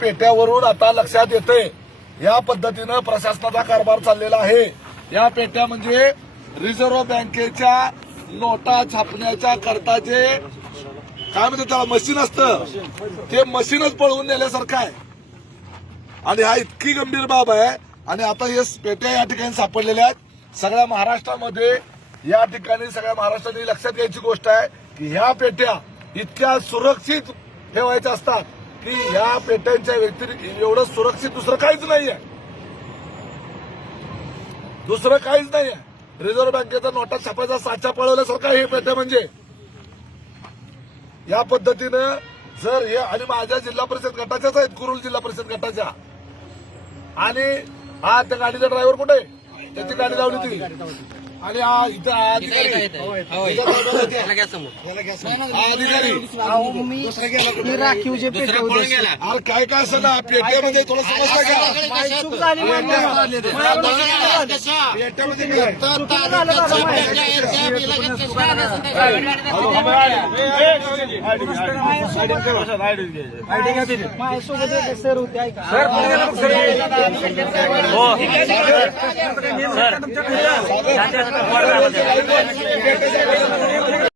पेट्यावरून आता लक्षात येते या पद्धतीनं प्रशासनाचा कारभार चाललेला आहे। या पेट्या म्हणजे रिझर्व्ह बँकेच्या नोटा छापण्याच्या करता जे काय म्हणतात त्याला मशीन असतं ते मशीनच पळवून नेल्यासारखं आहे आणि हा इतकी गंभीर बाब आहे। आणि आता हे पेट्या या ठिकाणी सापडलेल्या आहेत सगळ्या महाराष्ट्रामध्ये। या ठिकाणी सगळ्या महाराष्ट्राने लक्षात घ्यायची गोष्ट आहे की ह्या पेट्या इतक्या सुरक्षित ठेवायच्या असतात की ह्या पेट्यांच्या व्यतिरिक्त एवढं सुरक्षित दुसरं काहीच नाहीये, दुसरं काहीच नाहीये। रिझर्व्ह बँकेचा नोटा छापायचा साचा पळवल्यासारखा हे पेट्या म्हणजे या पद्धतीनं जर हे आणि माझ्या जिल्हा परिषद गटाच्याच आहेत कुरुल जिल्हा परिषद गटाच्या। आणि हा त्या गाडीचा ड्रायव्हर कुठे त्याची गाडी लावली ती आणि हा इथं अधिकारी राखीव जे पेटे अरे काय काय असं ना पेट्यामध्ये थोडं समजलं माझ्यासोबत सर होते ऐका का